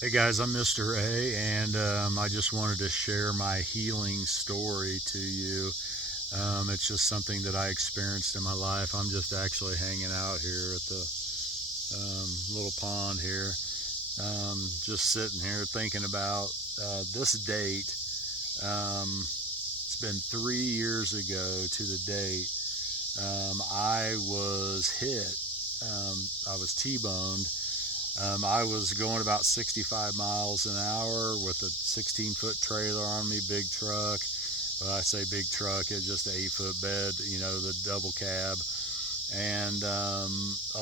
Hey guys, I'm Mr. A, and I just wanted to share my healing story to you. It's just something that I experienced in my life. I'm just actually hanging out here at the little pond here, just sitting here thinking about this date. It's been 3 years ago to the date. I was hit. I was T-boned. I was going about 65 miles an hour with a 16-foot trailer on me, big truck. When I say big truck, it's just an 8-foot bed, the double cab. And a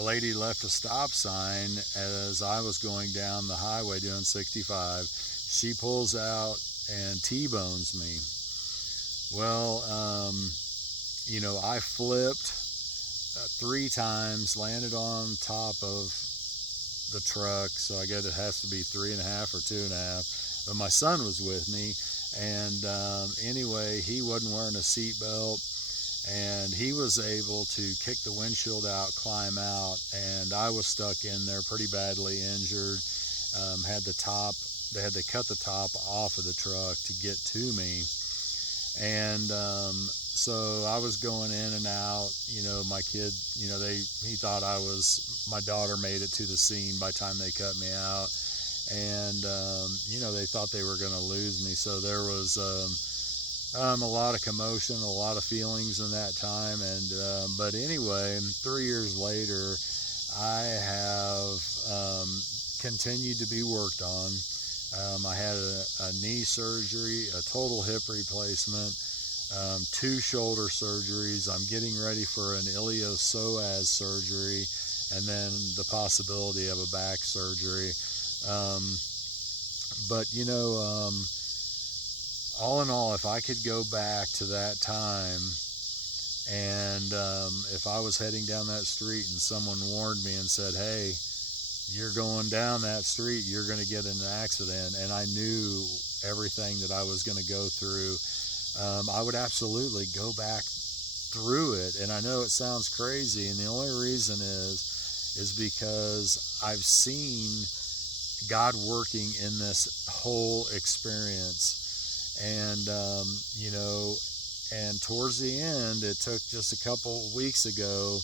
lady left a stop sign as I was going down the highway doing 65. She pulls out and T-bones me. Well, I flipped 3 times, landed on top of the truck, so I guess it has to be 3.5 or 2.5. But my son was with me, and anyway, he wasn't wearing a seatbelt, and he was able to kick the windshield out, climb out, and I was stuck in there pretty badly injured. They had to cut the top off of the truck to get to me, and so I was going in and out. My kid, he thought my daughter made it to the scene by the time they cut me out, and they thought they were going to lose me. So there was a lot of commotion, a lot of feelings in that time, and but anyway, 3 years later, I have continued to be worked on. I had a knee surgery, a total hip replacement, 2 shoulder surgeries. I'm getting ready for an iliopsoas surgery, and then the possibility of a back surgery. But all in all, if I could go back to that time, and if I was heading down that street and someone warned me and said, "Hey, you're going down that street, you're going to get in an accident," and I knew everything that I was going to go through, I would absolutely go back through it. And I know it sounds crazy, and the only reason is because I've seen God working in this whole experience. And and towards the end, it took just a couple weeks ago,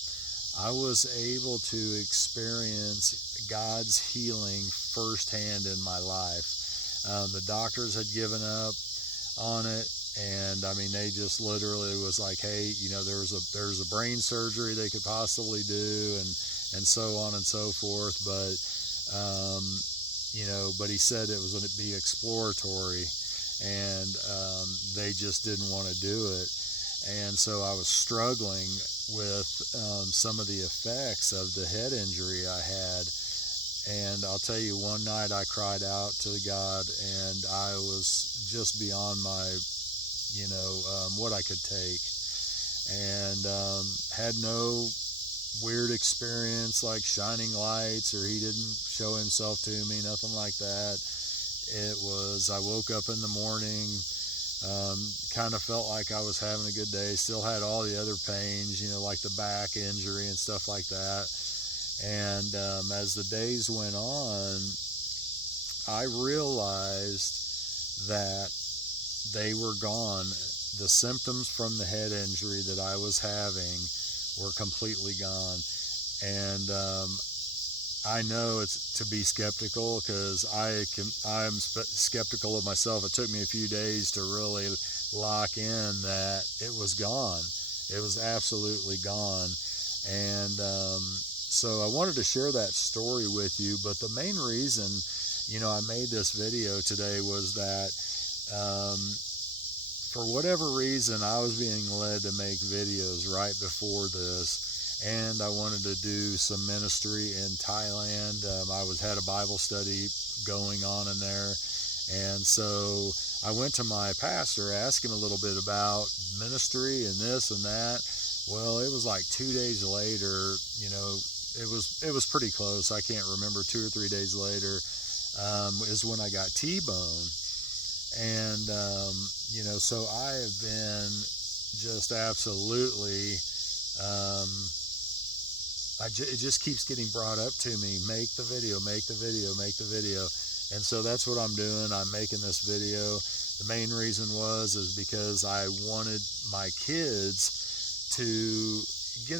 I was able to experience God's healing firsthand in my life. The doctors had given up on it, and I mean, they just literally was like, "Hey, there's a brain surgery they could possibly do," and so on and so forth. But but he said it was going to be exploratory, and they just didn't want to do it. And so I was struggling with some of the effects of the head injury I had. And I'll tell you, one night I cried out to God, and I was just beyond my, what I could take. And had no weird experience like shining lights, or he didn't show himself to me, nothing like that. I woke up in the morning, kind of felt like I was having a good day, still had all the other pains, like the back injury and stuff like that. And as the days went on, I realized that they were gone. The symptoms from the head injury that I was having were completely gone. And I know it's to be skeptical, because I'm skeptical of myself. It took me a few days to really lock in that it was gone. It was absolutely gone. And so I wanted to share that story with you. But the main reason, I made this video today was that for whatever reason, I was being led to make videos right before this, and I wanted to do some ministry in Thailand. I had a Bible study going on in there, and so I went to my pastor, asked him a little bit about ministry and this and that. Well, it was like 2 days later, it was pretty close. I can't remember, 2 or 3 days later is when I got T-boned. And so I have been just absolutely it just keeps getting brought up to me. Make the video, make the video, make the video. And so that's what I'm doing. I'm making this video. The main reason is because I wanted my kids to get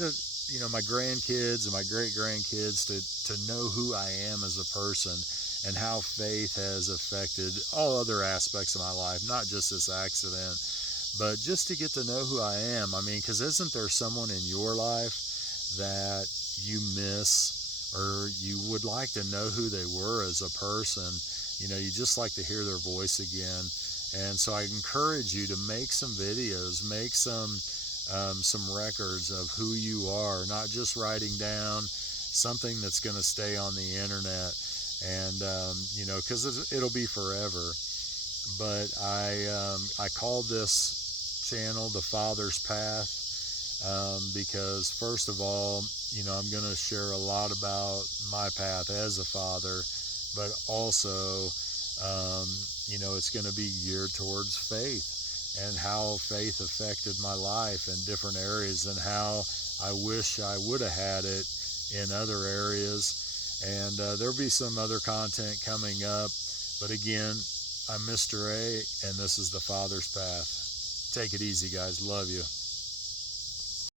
my grandkids and my great grandkids to know who I am as a person and how faith has affected all other aspects of my life, not just this accident, but just to get to know who I am. I mean, because isn't there someone in your life that you miss, or you would like to know who they were as a person? You just like to hear their voice again. And so I encourage you to make some videos, make some records of who you are, not just writing down something that's going to stay on the internet, and because it'll be forever. But I called this channel The Father's Path because, first of all, I'm going to share a lot about my path as a father, but also it's going to be geared towards faith and how faith affected my life in different areas, and how I wish I would have had it in other areas. And there'll be some other content coming up. But again, I'm Mr. A, and this is The Father's Path. Take it easy, guys. Love you.